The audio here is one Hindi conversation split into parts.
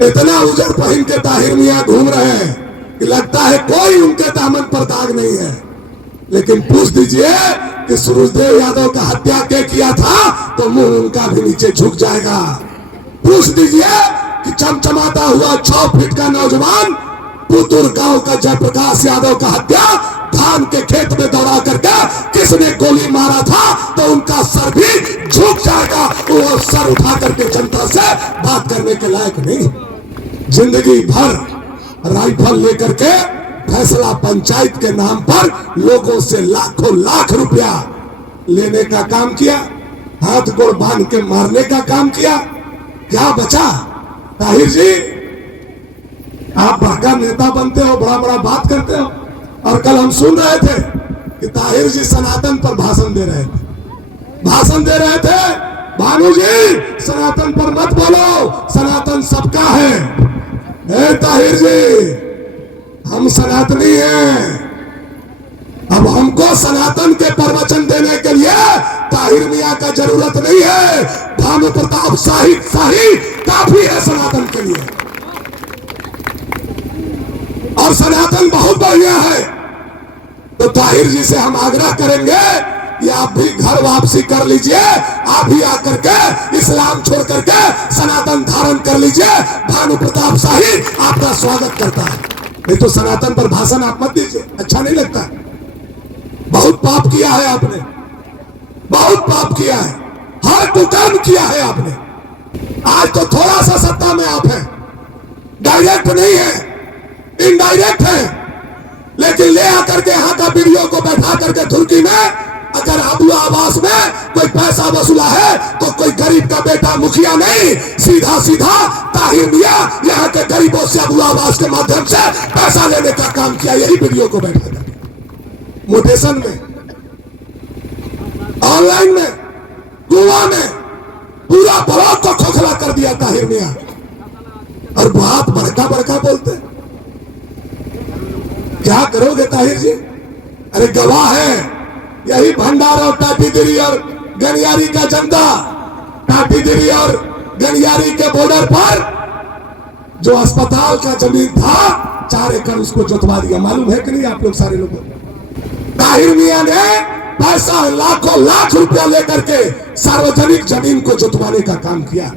इतना उजर पहन के ताहिर मियां घूम रहे हैं कि लगता है कोई उनके दामन पर दाग नहीं है। लेकिन पूछ दीजिए कि सूरजदेव यादव का हत्या के किया था तो मुंह उनका भी नीचे झुक जाएगा। पूछ दीजिए कि चमचमाता हुआ 6 फीट का नौजवान पुतुर गांव का जयप्रकाश यादव का हत्या धान के खेत में दौड़ा करके किसने गोली मारा था तो उनका सर भी झुक जाएगा। वो सर उठा करके जनता से बात करने के लायक नहीं। जिंदगी भर राइफल लेकर के फैसला पंचायत के नाम पर लोगों से लाखों लाख रुपया लेने का काम किया, हाथ गोड़ बांध के मारने का काम किया। क्या बचा? ताहिर जी, आप बड़का नेता बनते हो, बड़ा बड़ा बात करते हो, और कल हम सुन रहे थे कि ताहिर जी सनातन पर भाषण दे रहे थे। भानु जी, सनातन पर मत बोलो, सनातन सबका है। ए ताहिर जी, हम सनातनी हैं। अब हमको सनातन के प्रवचन देने के लिए ताहिर मियां का जरूरत नहीं है, भानु प्रताप शाही काफी है सनातन के लिए। और सनातन बहुत बढ़िया है। तो ताहिर जी से हम आग्रह करेंगे कि आप भी घर वापसी कर लीजिए, आप भी आकर के इस्लाम छोड़ करके सनातन धारण कर लीजिए। भानु प्रताप शाही आपका स्वागत करता है। नहीं तो सनातन पर भाषण आप मत दीजिए, अच्छा नहीं लगता। बहुत पाप किया है आपने, बहुत पाप किया है, हर कुकर्म किया है आपने। आज तो थोड़ा सा सत्ता में आप हैं, डायरेक्ट नहीं है, इनडायरेक्ट है। लेकिन ले आकर के यहाँ का वीडियो को बैठा करके धुरकी में अगर अबू आवास में कोई पैसा वसूला है तो कोई गरीब का बेटा मुखिया नहीं, सीधा सीधा ताहिर मियां यहाँ के गरीबों से अबू आवास के माध्यम से पैसा लेने का काम किया। यही वीडियो को बैठा करके मोटेशन में, ऑनलाइन में, गोवा में पूरा ब्लॉक को खोखला कर दिया ताहिर मियां। और बात बड़का बड़का बोलते, क्या करोगे ताहिर जी? अरे गवाह है यही भंडारा और टाटीदिरी और गनियारी का जनता। टाटीदिरी और गनियारी के बॉर्डर पर जो अस्पताल का जमीन था 4 एकड़ उसको जोतवा दिया। मालूम है कि नहीं आप लोग सारे लोगों? ताहिर मियां ने पैसा लाखों लाख रुपया लेकर के सार्वजनिक जमीन को जोतवाने का काम किया।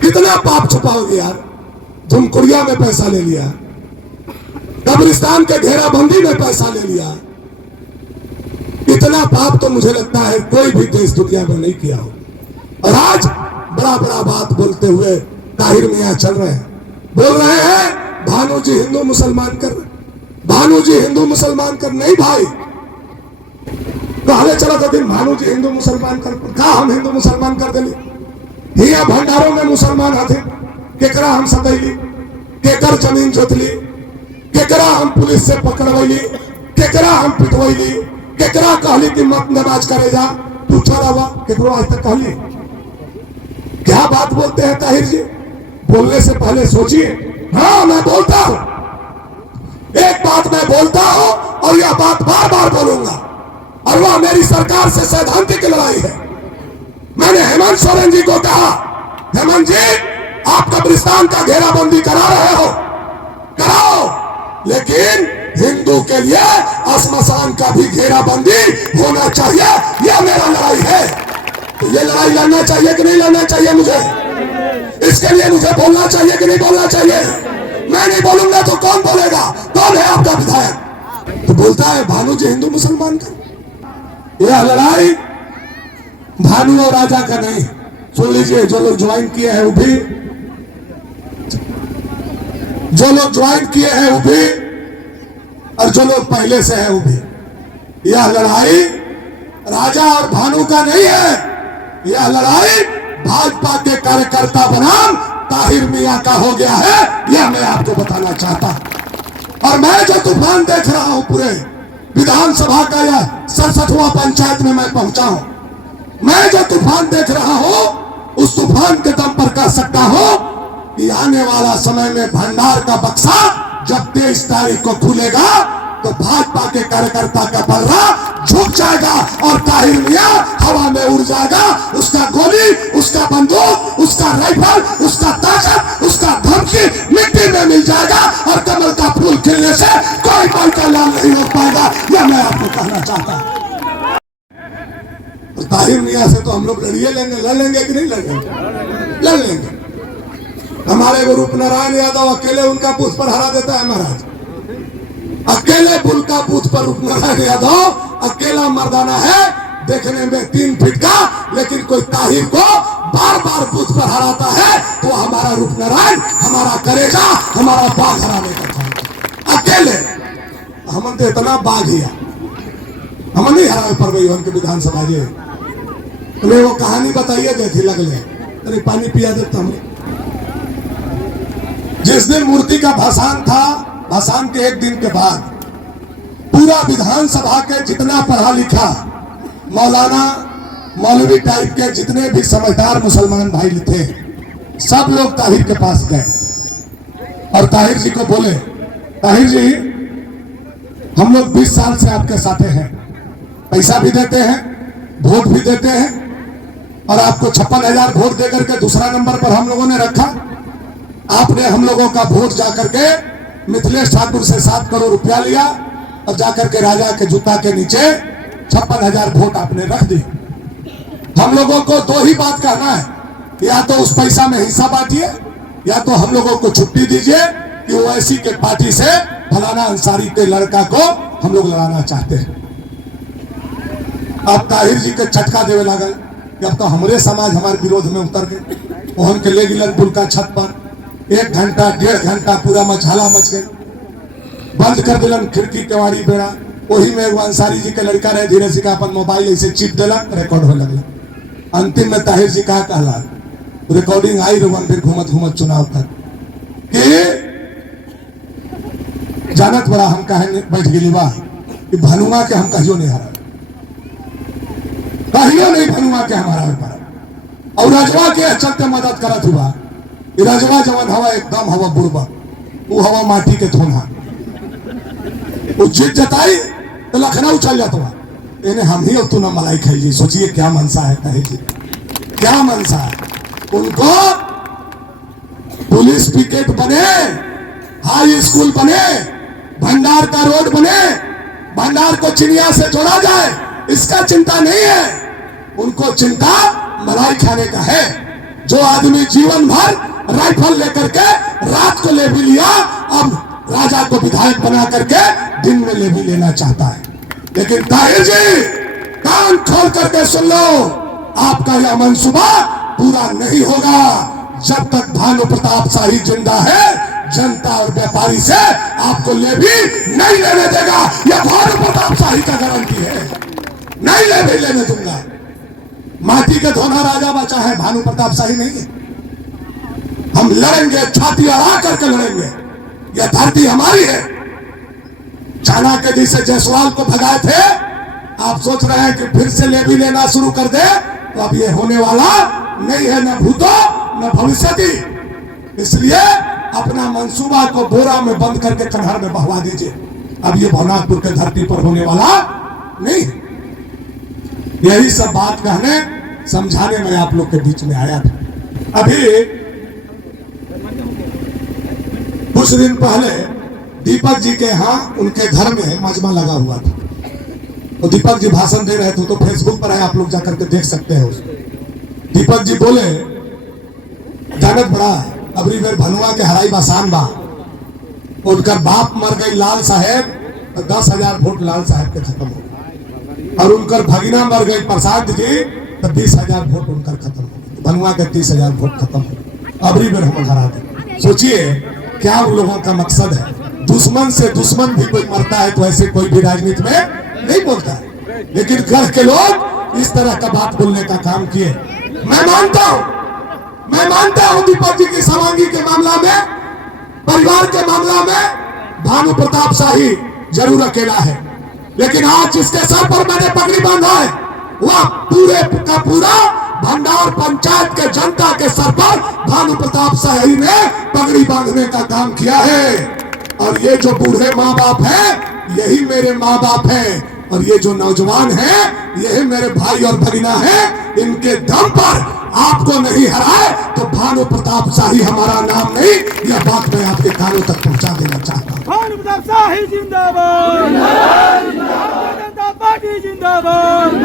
कितना पाप छुपाओगे यार? धुमकुड़िया में पैसा ले लिया, कब्रिस्तान के घेराबंदी में पैसा ले लिया। इतना पाप तो मुझे लगता है कोई भी देश दुनिया में नहीं किया हो। और आज बड़ा बड़ा बात बोलते हुए ताहिर मियां चल रहे हैं, बोल रहे हैं भानु जी हिंदू मुसलमान कर, भानु जी हिंदू मुसलमान कर। नहीं भाई, कहले चला दिन भानु जी हिंदू मुसलमान कर, कहा हम हिंदू मुसलमान कर दिली। हिया भंडारों में मुसलमान आते, केकरा हम सतैली, केकर जमीन जोतली, केकरा हम पुलिस से पकड़वैली, केकरा हम पिटवैली, केकरा कहली कि मत नमाज करे जा, तू चढ़ावा केकरो आज तक कहली? क्या बात बोलते हैं ताहिर जी? बोलने से पहले सोचिए। हाँ, मैं बोलता हूं, एक बात मैं बोलता हूं और यह बात बार बार बोलूंगा, और वह मेरी सरकार से सैद्धांतिक लड़ाई है। मैंने हेमंत सोरेन जी को कहा, हेमंत जी आप कब्रिस्तान का घेराबंदी करा रहे हो, कराओ, लेकिन हिंदू के लिए श्मशान का भी घेराबंदी होना चाहिए। यह मेरा लड़ाई है। तो ये लड़ाई लड़ना चाहिए कि नहीं लड़ना चाहिए मुझे? इसके लिए मुझे बोलना चाहिए कि नहीं बोलना चाहिए? मैं नहीं बोलूंगा तो कौन बोलेगा? कौन है आपका विधायक? तो बोलता है भानु जी हिंदू मुसलमान का। यह लड़ाई भानु और राजा का नहीं। सुन लीजिए, जो लोग ज्वाइन किए हैं वो भी, जो लोग ज्वाइन किए हैं वो भी, और जो लोग पहले से है वो भी। यह लड़ाई राजा और भानु का नहीं है, यह लड़ाई भाजपा के कार्यकर्ता बनाम ताहिर मियां का हो गया है। यह मैं आपको बताना चाहता हूं। और मैं जो तूफान देख रहा हूं पूरे विधानसभा का, यह 67वां पंचायत में मैं पहुंचा हूं, मैं जो तूफान देख रहा हूं उस तूफान के दम पर कह सकता हूं कि आने वाला समय में भंडार का बक्सा जब 23 तारीख को खुलेगा तो भाजपा के कार्यकर्ता का बल्ला झुक जाएगा और ताहिर मियां हवा में उड़ जाएगा। उसका गोली, उसका बंदूक, उसका राइफल, उसका ताकत, उसका धमकी मिट्टी में मिल जाएगा और कमल का फूल खिलने से कोई कल्याण नहीं हो पाएगा। यह मैं आपको कहना चाहता हूं। तो ताहिर मियां से तो हम लोग लड़िए लेंगे, लड़ लेंगे कि नहीं लड़ेंगे? लड़ लेंगे। हमारे गुरु नारायण यादव अकेले उनका बूथ पर हरा देता है महाराज। अकेले बुल का बूथ पर रूपनारायण यादव अकेला मर्दाना है, देखने में 3 फीट का, लेकिन कोई ताहिर को बार बार बूथ पर हराता है तो हमारा रूपनारायण, हमारा करेगा, हमारा बाघ हराने का था अकेले। हम तो इतना बाघ ही हम नहीं हरा पर के विधानसभा जी। तुम्हें वो कहानी बताइए गई थी लगले, अरे पानी पिया देता हमें। जिस दिन मूर्ति का भाषण था, भाषण के 1 दिन के बाद पूरा विधानसभा के जितना पढ़ा लिखा मौलाना मौलवी टाइप के जितने भी समझदार मुसलमान भाई थे, सब लोग ताहिर के पास गए और ताहिर जी को बोले, ताहिर जी हम लोग 20 साल से आपके साथ हैं, पैसा भी देते हैं, वोट भी देते हैं और आपको 56,000 वोट देकर के दूसरा नंबर पर हम लोगों ने रखा। आपने हम लोगों का वोट जाकर के मिथिलेश ठाकुर से 7 करोड़ रुपया लिया और जाकर के राजा के जूता के नीचे 56,000 वोट आपने रख दी। हम लोगों को 2 ही बात कहना है, या तो उस पैसा में हिस्सा बांटिए या तो हम लोगों को छुट्टी दीजिए कि ओवैसी के पार्टी से फलाना अंसारी के लड़का को हम लोग लड़ाना चाहते हैं। अब ताहिर जी के चटका देवे लागल कि अब तो हमारे समाज हमारे विरोध में उतर गए। ओहन के ले गिलन पुल का छत पर 1 घंटा 1.5 घंटा पूरा मचहाला मच गई, बंद कर दिलन खिड़की केवाड़ी बेड़ा। वही में एगो अंसारी जी के लड़का रहे, धीरे से अपन मोबाइल ऐसे चिप दिलक, रिकॉर्ड हो लगल। अंतिम में ताहिर जी का कहला, रिकॉर्डिंग आई रोवन फिर घूमत घूमत चुनाव तक कि जानत बड़ा हम कहे बैठ गई बा कि भनुआ के हम कहियो नहीं हरा, कहियो नहीं भनुआ के हमारा पर। और रजवा के चलते मदद करत हुआ, रजवा जवन हवा एकदम हवा बुड़बा, वो हवा माटी के थोना, वो जीत जताई तो लखनऊ चल जाता हुआ। इन्हें हम ही और तू ना मलाई खाई। सोचिए क्या मनसा है ताहिर जी, क्या मनसा है उनको। पुलिस पिकेट बने, हाई स्कूल बने, भंडार का रोड बने, भंडार को चिड़िया से जोड़ा जाए, इसका चिंता नहीं है उनको। चिंता मलाई खाने का है। जो आदमी जीवन भर राइफल लेकर के रात को ले भी लिया, अब राजा को विधायक बना करके दिन में ले भी लेना चाहता है। लेकिन ताहिर जी कान खोल करके सुन लो, आपका यह मंसूबा पूरा नहीं होगा जब तक भानु प्रताप शाही जिंदा है। जनता और व्यापारी से आपको ले भी नहीं लेने देगा, यह भानु प्रताप शाही का गारंटी है। नहीं ले भी लेने दूंगा। माटी के धोना राजा बचा है, भानु प्रताप शाही नहीं है। हम लड़ेंगे, छाती अड़ा करके लड़ेंगे। यह धरती हमारी है। चाणक्य जैसे जायसवाल को भगाए थे, आप सोच रहे हैं कि फिर से ले भी लेना शुरू कर दे, तो अब ये होने वाला नहीं है, न भूतो न भविष्यति। इसलिए अपना मंसूबा को बोरा में बंद करके कन्हार में बहवा दीजिए। अब ये भवनाथपुर के धरती पर होने वाला नहीं। यही सब बात कहने समझाने में आप लोग के बीच में आया था। अभी कुछ दिन पहले दीपक जी के यहाँ उनके घर में मजमा लगा हुआ था, तो दीपक जी भाषण दे रहे थे, तो फेसबुक पर है, आप लोग जाकर के देख सकते हैं उसको। दीपक जी बोले, जानत बड़ा अबरी बेर भनुआ के हराई बासान बा, उनकर बाप मर गई लाल साहेब, तो 10,000 वोट लाल साहेब के खत्म हो गए, और उनकर भगिना मर गई प्रसाद जी, तो 20,000 वोट उनकर खत्म हो गए। भनुआ के 30,000 वोट खत्म हो गए। अबरी बेर हम हरा दे। सोचिए क्या उन लोगों का मकसद है। दुश्मन से दुश्मन भी कोई मरता है तो ऐसे कोई भी राजनीति में नहीं बोलता है, लेकिन गढ़ के लोग इस तरह का बात बोलने का काम किए। मैं मानता हूं दीपक जी की समांगी के मामला में, परिवार के मामला में भानु प्रताप शाही जरूर अकेला है, लेकिन आज जिसके सर पर मैंने पगड़ी बांधा है, वह पूरे का पूरा भंडार पंचायत के जनता के सर पर भानु प्रताप शाही ने पगड़ी बांधने का काम किया है। और ये जो बूढ़े माँ बाप हैं, यही मेरे माँ बाप हैं, और ये जो नौजवान हैं यही मेरे भाई और भगिना हैं। इनके दम पर आपको नहीं हराए तो भानु प्रताप शाही हमारा नाम नहीं। यह बात मैं आपके कानों तक पहुंचा देना चाहता हूँ। भानु प्रताप शाही जिंदाबाद, जनता पार्टी जिंदाबाद।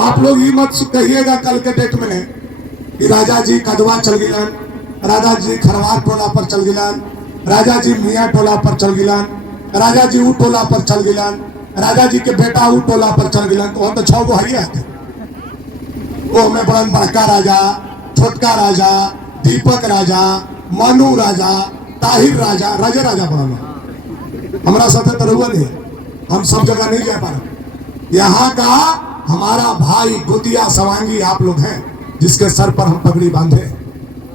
आप लोग ये मत कहिएगा कल के डेट में कि राजा जी कदवा चल गिलान, राजा जी खरवार टोला पर चल गिलान, राजा जी मियाँ टोला पर चल गिलान, राजा जी ऊ टोला पर चल गिलान, राजा जी के बेटा ऊ टोला पर चल गिलान। तो 6 गो है, वो हमें बड़न बड़का राजा, छोटका राजा, दीपक राजा, मनु राजा, ताहिर राजा, राजा राजा बड़ा हमारा साथ तरुआ नहीं, हम सब जगह नहीं जा पा रहे। यहाँ का हमारा भाई गुतिया सवांगी आप लोग हैं, जिसके सर पर हम पगड़ी बांधे,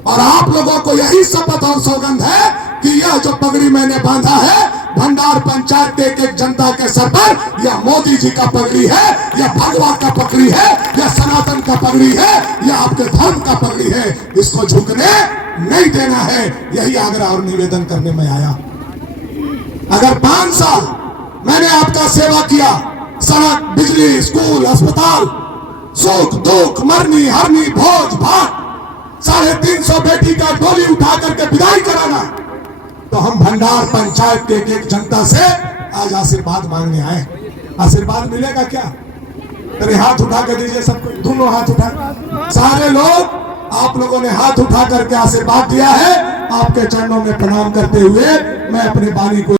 और आप लोगों को यही शपथ और सौगंध है कि यह जो पगड़ी मैंने बांधा है भंडार पंचायत के एक जनता के सर पर, यह मोदी जी का पगड़ी है, यह भगवा का पगड़ी है, यह सनातन का पगड़ी है, यह आपके धर्म का पगड़ी है। इसको झुकने नहीं देना है। यही आग्रह और निवेदन करने में आया। अगर 5 साल मैंने आपका सेवा किया, सड़क, बिजली, स्कूल, अस्पताल, सुख दुख, मरनी हरनी, भोज भात, 350 बेटी का डोली उठा करके विदाई कराना, तो हम भंडार पंचायत के एक जनता से आज आशीर्वाद मांगने आए। आशीर्वाद मिलेगा क्या? अरे हाथ उठा कर दीजिए सबको, दोनों हाथ उठा। सारे लोग आप लोगों ने हाथ उठा करके आशीर्वाद दिया है। आपके चरणों में प्रणाम करते हुए मैं अपने वाणी को